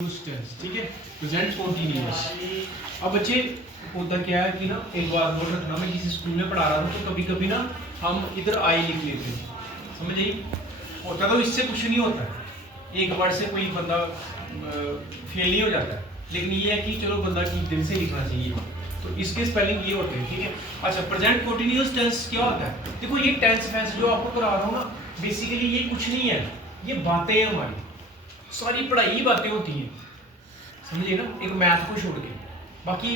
Tense, ठीक है, present continuous. अब बच्चे होता क्या है कि ना, एक बार नोट रखना, मैं किसी स्कूल में पढ़ा रहा था तो कभी कभी ना हम इधर आई लिख लेते हैं, समझ आई। होता तो इससे कुछ नहीं होता है, एक वर्ड से कोई बंदा फेल नहीं हो जाता है, लेकिन ये है कि चलो बंदा की दिल से लिखना चाहिए, तो इसके स्पेलिंग ये होते हैं, ठीक है। अच्छा, प्रेजेंट कॉन्टिन्यूअस टेंस क्या होता है? देखो ये टेंस फेंस जो आपको करा रहा हूँ ना, बेसिकली ये कुछ नहीं है, ये बातें हैं हमारी, सारी पढ़ाई बातें होती हैं, समझिए ना, एक मैथ को छोड़ के बाकी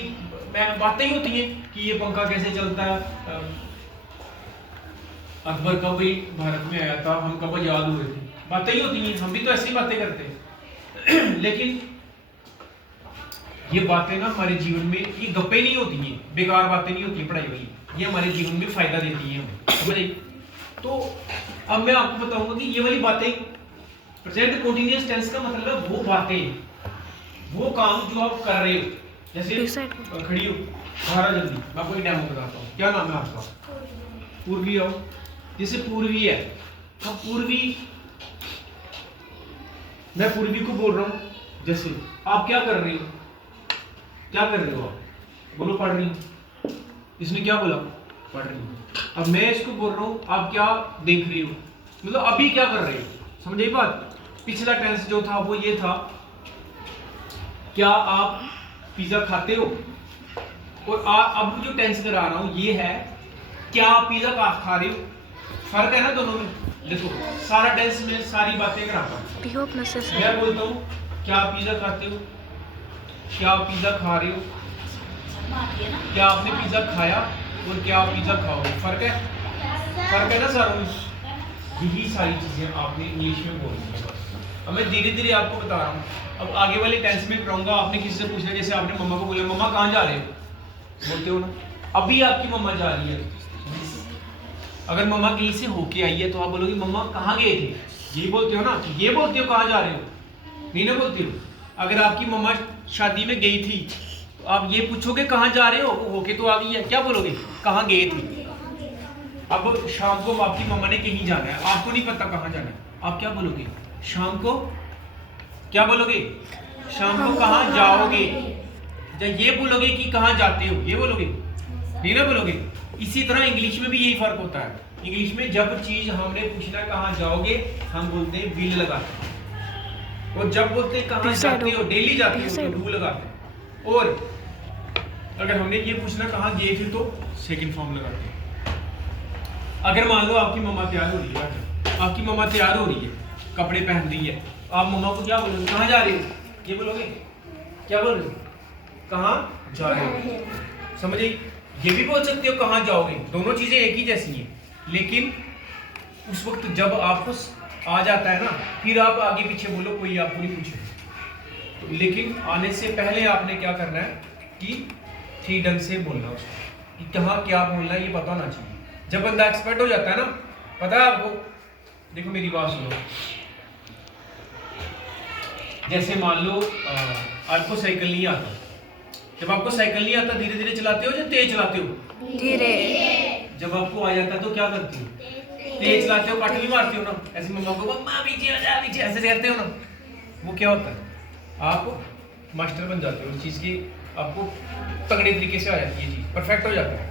बातें ही होती हैं कि ये पंखा कैसे चलता है, अकबर कब भी भारत में आया था, हम कब आजाद हुए थे, बातें ही होती हैं, हम भी तो ऐसी बातें करते हैं। लेकिन ये बातें ना हमारे जीवन में, ये गप्पे नहीं होती हैं, बेकार बातें नहीं होती हैं पढ़ाई वाली, ये हमारे जीवन में फायदा देती हैं हमें, समझ आई। तो अब मैं आपको बताऊंगा कि ये वाली बातें, प्रेजेंट कॉन्टिन्यूअस टेंस का मतलब वो बातें, वो काम जो आप कर रहे हो, जैसे खड़ी हो, बाहर आ जल्दी, मैं आपको एक डेमो बताता हूँ। क्या नाम है आपका? पूर्वी। आओ, जैसे पूर्वी है, अब पूर्वी, मैं पूर्वी को बोल रहा हूँ, जैसे आप क्या कर रही हो, क्या कर रहे हो आप? बोलो पढ़ रही हूँ। इसने क्या बोला? पढ़ रही हूँ। अब मैं इसको बोल रहा हूँ, आप क्या देख रही हो, मतलब अभी क्या कर रहे हो, समझे बात। पिछला टेंस जो था वो ये था, क्या आप पिज्जा खाते हो, और अब जो टेंस करा रहा हूं ये है, क्या आप पिज्जा खा रहे हो। फर्क है ना दोनों में। देखो सारा टेंस में सारी बातें कराता हूं, मैं बोलता हूँ क्या आप पिज्जा खाते हो, क्या आप पिज्जा खा रहे हो, क्या आपने पिज्जा खाया, और क्या आप पिज्जा खाओगे। फर्क है ना सारों में। यही सारी चीजें आपने इंग्लिश में बोलनी है। अब मैं धीरे धीरे आपको बता रहा हूँ। अब आगे वाले टेंस में कराऊंगा, आपने किसी से पूछना, जैसे आपने मम्मा को बोला, मम्मा कहाँ जा रहे हो, बोलते हो ना, अभी आपकी मम्मा जा रही है। अगर मम्मा कहीं से होके आई है तो आप बोलोगे मम्मा कहाँ गए थे, यही बोलते हो ना, ये बोलते हो कहाँ जा रहे हो, नहीं ना बोलते हो। अगर आपकी मम्मा शादी में गई थी तो आप ये पूछोगे कहाँ जा रहे हो, होके तो आ गई है, क्या बोलोगे, कहाँ गए थे। अब शाम को आपकी मम्मा ने कहीं जाना है, आपको नहीं पता कहाँ जाना है, आप क्या बोलोगे, शाम को क्या बोलोगे, शाम को कहाँ जाओगे। जब ये बोलोगे कि कहाँ जाते हो, ये बोलोगे, नहीं ना बोलोगे। इसी तरह इंग्लिश में भी यही फर्क होता है। इंग्लिश में जब चीज हमने पूछना कहाँ जाओगे, हम बोलते हैं विल लगाते हैं, और जब बोलते हैं कहाँ जाते हो, डेली जाते हो, तो डू लगाते हैं। और अगर हमने ये पूछना कहाँ गए थे तो सेकंड फॉर्म लगाते हैं। अगर मान लो आपकी मम्मा तैयार हो रही है, आपकी मम्मा तैयार हो रही है, कपड़े पहन रही है, आप मम्मा को क्या बोलोगे, कहाँ जा रहे हो, ये बोलोगे, क्या बोल रहे हो, कहाँ जा रहे हो, समझे। ये भी बोल सकते हो कहाँ जाओगे, दोनों चीजें एक ही जैसी हैं। लेकिन उस वक्त जब आपको आ जाता है ना, फिर आप आगे पीछे बोलो, कोई आपको नहीं पूछे। तो लेकिन आने से पहले आपने क्या करना है कि ठीक ढंग से बोलना उसको, कि कहाँ क्या बोलना है ये पता होना चाहिए। जब बंदा एक्सपर्ट हो जाता है ना, पता है आपको, देखो मेरी बात सुनो, जैसे मान लो आपको साइकिल नहीं आता, जब आपको साइकिल नहीं आता धीरे धीरे चलाते हो या तेज चलाते हो, धीरे। जब आपको आ जाता है तो क्या करते हो, तेज चलाते हो, काट भी मारते हो ना, ऐसे मम्मा को मम्मा पीछे हो जा, पीछे ऐसे करते हो ना, वो क्या होता है, आप मास्टर बन जाते हो उस चीज की, आपको तगड़े तरीके से आ जाती है चीज, परफेक्ट हो जाता है,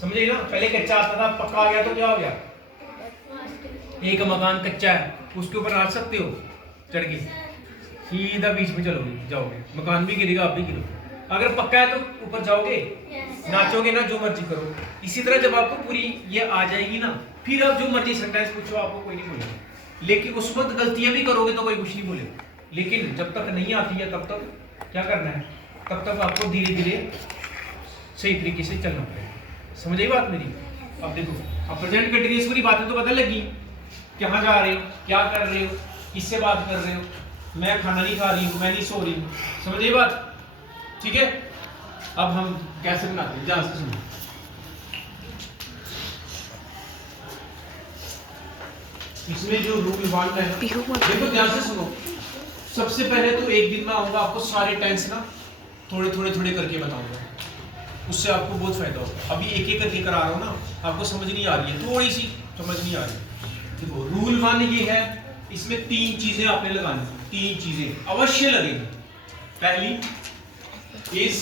समझे ना। पहले कच्चा आता था, पक्का आ गया तो क्या हो गया, एक मकान कच्चा है, उसके ऊपर नाच सकते हो चढ़ के, सीधा बीच में चलोगे जाओगे, मकान भी गिरेगा, आप भी गिरोगे। अगर पक्का है तो ऊपर जाओगे, नाचोगे ना, जो मर्जी करो। इसी तरह जब आपको पूरी ये आ जाएगी ना, फिर आप जो मर्जी सेंटेंस पूछो, आपको कोई नहीं बोलेगा। लेकिन उस वक्त गलतियां भी करोगे तो कोई कुछ नहीं बोलेगा। लेकिन जब तक नहीं आती है तब तक क्या करना है, तब तक आपको धीरे धीरे सही तरीके से चलना पड़ेगा, समझ आई बात मेरी। अब देखो, अब प्रेजेंट कंटिन्यूअस पूरी बातें तो पता लगी, कहाँ जा रहे हो, क्या कर रहे हो, किससे बात कर रहे हो, मैं खाना नहीं खा रही हूँ, मैं नहीं सो रही हूँ, समझ आई बात, ठीक है। अब हम कैसे बनाते हैं, ध्यान से सुनो। इसमें जो रूल 1 है, देखो ध्यान से सुनो। सबसे पहले तो एक दिन में आऊंगा, आपको सारे टेंस ना थोड़े थोड़े करके बताऊंगा, उससे आपको बहुत फायदा होगा। अभी एक एक करके करा रहा हूँ ना, आपको समझ नहीं आ रही है, थोड़ी सी समझ नहीं आ रही। देखो रूल 1 ये है, इसमें 3 चीजें आपने लगानी, 3 चीजें अवश्य लगेगी। पहली इज,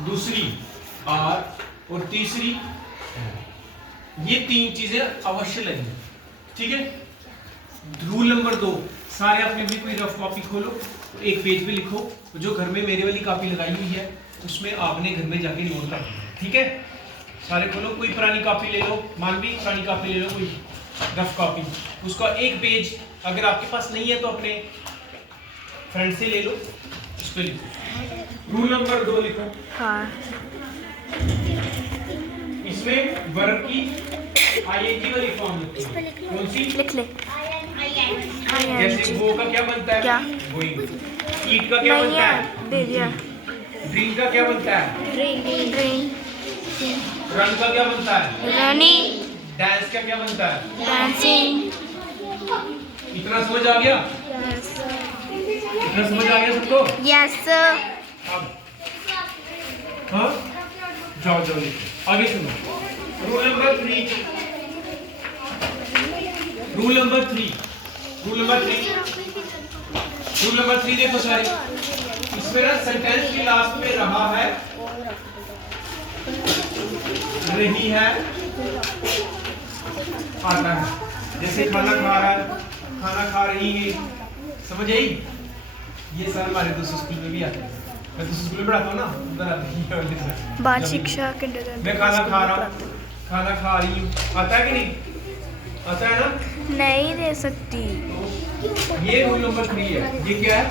दूसरी आर और तीसरी है। ये तीन चीजें अवश्य लगेंगी, ठीक है। रूल नंबर 2, सारे अपने भी कोई रफ कॉपी खोलो, एक पेज पे लिखो, जो घर में मेरे वाली कॉपी लगाई हुई है उसमें आपने घर में जाके नोट कर, ठीक है। सारे खोलो, कोई पुरानी कॉपी ले लो, मानवी पुरानी कॉपी ले लो, कोई रफ कॉपी, उसका एक पेज अगर आपके पास नहीं है तो अपने फ्रेंड से ले लो, उस पे लिखो। रूल नंबर 2 लिखो। हाँ। इसमें वर्ब की आईएनजी वाली फॉर्म लिखो। कौन सी? लिख ले। जैसे वो का क्या बनता है? क्या? गोइंग। ईट का क्या बनता है? दे दिया। ड्रिंक का क्या बनता है? ड्रिंक। रन का क्या बनता है? रनिंग। डांस का क्या बनता है? डांसिंग। इतना समझ आ गया? यस। इतना समझ आ गया सबको? Yes sir. अब हाँ, जाओ आगे सुनो। रूल नंबर 3 देखो सारे, इसमें ना सेंटेंस के लास्ट में रहा है, रही है, आता है। जैसे खाना खा रहा है, खाना खा रही है, समझ आई? ये सर हमारे दूसरे स्कूल में भी आते हैं, मैं दूसरे स्कूल में पढ़ाता हूँ ना, उधर आती है बाल शिक्षा के। मैं खाना खा रहा हूँ, खाना खा रही हूँ, आता है कि नहीं? आता है ना? नहीं दे सकती। ये रूल नंबर 3 है। ये क्या है?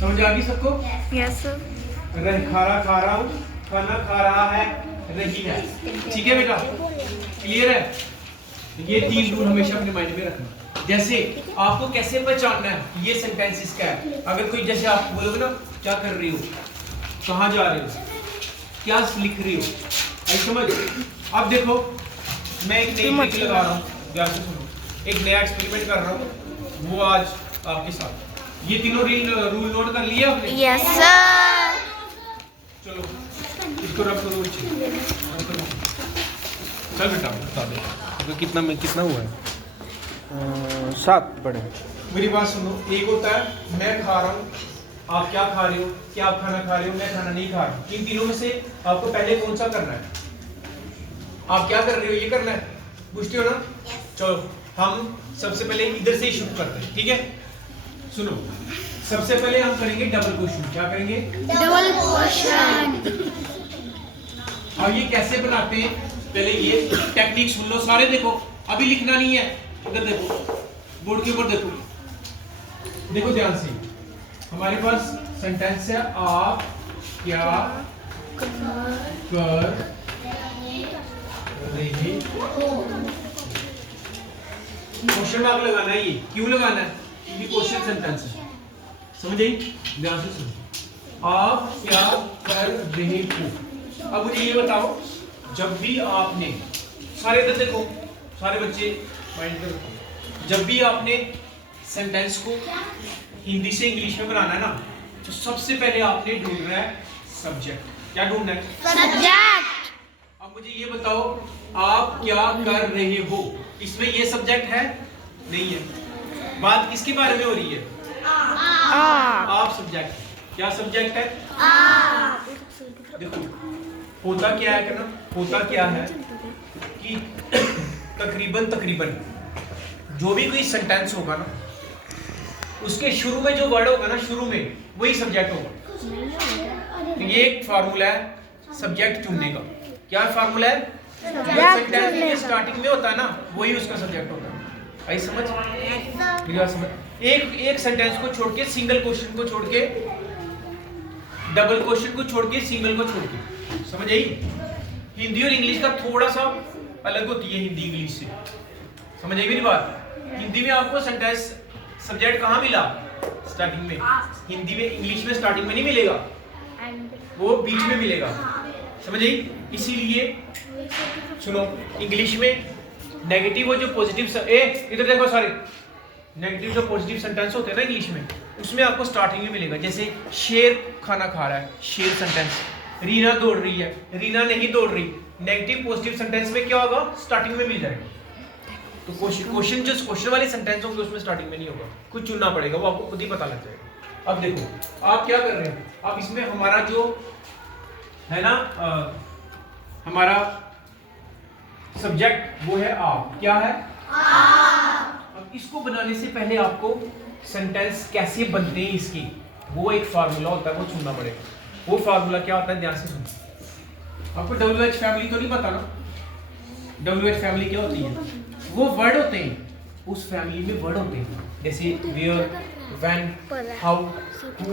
समझ आ गई सबको? Yes sir. खाना खा रहा हूँ, खाना खा रहा है, रही है, ठीक है बेटा? क्लियर है? ये 3 रूल हमेशा अपने माइंड में रखना। जैसे आपको कैसे पहचानना है ये सेंटेंस इसका है। अगर कोई, जैसे आप बोलोगे ना, क्या कर रही हो, कहाँ जा रही हो, क्या लिख रही हो, आई समझ? अब देखो, मैं एक नई ट्रिक लगा रहा हूँ, ध्यान से सुनो। एक नया एक्सपेरिमेंट कर रहा हूँ, वो आज आपके साथ। ये तीनों रूल नोट कर लिए आपने? Yes sir. चलो इसको रब करो, चल बेटा बता दो तो कितना हुआ है? 7 पढ़े। मेरी बात सुनो, एक होता है मैं खा रहा हूँ, आप क्या खा रहे हो, क्या आप खाना खा रहे हो, मैं खाना नहीं खा रहा हूँ। इन तीनों में से आपको पहले कौन सा करना है? आप क्या कर रहे हो, ये करना है, पूछते हो ना? चलो हम सबसे पहले इधर से ही शुरू करते हैं, ठीक है? सुनो, सबसे पहले हम करेंगे डबल क्वेश्चन। क्या करेंगे? Double question. अब ये कैसे बनाते हैं, पहले ये टेक्निक सुन लो सारे। देखो अभी लिखना नहीं है, इधर देखो, बोर्ड के ऊपर देखो ध्यान से। हमारे पास सेंटेंस है, आप क्या कर रहे हो। क्वेश्चन मार्क लगाना है। ये क्यों लगाना है? क्योंकि क्वेश्चन सेंटेंस है, समझ आई? ध्यान से सुनो, आप क्या कर रहे हो। अब मुझे ये बताओ, जब भी आपने, सारे इधर देखो, सारे बच्चे माइंड में रखो, जब भी आपने सेंटेंस को हिंदी से इंग्लिश में बनाना है ना, तो सबसे पहले आपने ढूंढना है सब्जेक्ट। क्या ढूंढना है? सब्जेक्ट। अब मुझे ये बताओ, आप क्या कर रहे हो, इसमें ये सब्जेक्ट है? नहीं है। बात किसके बारे में हो रही है? आप सब्जेक्ट। क्या सब्जेक्ट है? देखो होता क्या है ना, होता क्या है कि तकरीबन जो भी कोई सेंटेंस होगा ना, उसके शुरू में जो वर्ड होगा ना, शुरू में वही सब्जेक्ट होगा। तो ये एक फार्मूला है सब्जेक्ट चुनने का। क्या फार्मूला है? सेंटेंस के स्टार्टिंग में होता है ना, वही उसका सब्जेक्ट होता है। आई समझ? मेरी बात समझ? एक सेंटेंस को छोड़ के, सिंगल क्वेश्चन को छोड़ के, डबल क्वेश्चन को छोड़ के, सिंगल को छोड़ के, समझ आई? हिंदी और इंग्लिश का थोड़ा सा अलग होती है, हिंदी इंग्लिश से, समझ आई मेरी बात? हिंदी में आपको सेंटेंस सब्जेक्ट कहाँ मिला? स्टार्टिंग में। हिंदी में, इंग्लिश में स्टार्टिंग में नहीं मिलेगा, वो बीच में मिलेगा, समझ आई? इसीलिए सुनो, इंग्लिश में नेगेटिव और जो पॉजिटिव, इधर देखो सारे, नेगेटिव जो पॉजिटिव सेंटेंस होते हैं ना इंग्लिश में, उसमें आपको स्टार्टिंग में मिलेगा। जैसे शेर खाना खा रहा है, शेर सेंटेंस। रीना दौड़ रही है, रीना नहीं दौड़ रही। नेगेटिव पॉजिटिव सेंटेंस में क्या होगा? स्टार्टिंग में मिल जाएगा। तो क्वेश्चन जो क्वेश्चन वाले सेंटेंस होंगे उसमें स्टार्टिंग में नहीं होगा, कुछ चुनना पड़ेगा, वो आपको खुद ही पता लग जाएगा। अब देखो आप क्या कर रहे हो, अब इसमें हमारा जो है ना हमारा सब्जेक्ट वो है आप, क्या है आप। अब इसको बनाने से पहले आपको सेंटेंस कैसे बनते हैं इसकी, वो एक फार्मूला होता है, वो चुनना पड़ेगा। वो फार्मूला क्या होता है, ध्यान से सुनो। आपको WH फैमिली तो नहीं पता ना, WH फैमिली क्या होती है, वो वर्ड होते हैं, उस फैमिली में वर्ड होते हैं, जैसे where, when, how, who,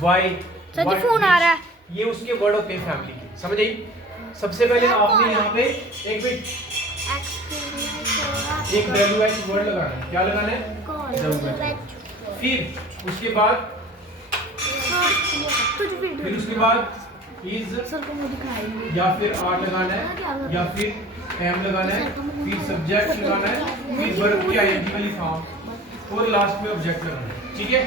why, phone आ रहा है, ये उसके वर्ड होते हैं फैमिली के, समझ आई। सबसे पहले आपने यहाँ पे एक WH वर्ड लगाना है, क्या लगाना है, WH। फिर उसके बाद इज या फिर आर लगाना है या फिर एम लगाना है, फिर सब्जेक्ट लगाना है, फिर वर्ब की आईएनजी वाली फॉर्म और लास्ट में ऑब्जेक्ट लगाना है, ठीक है।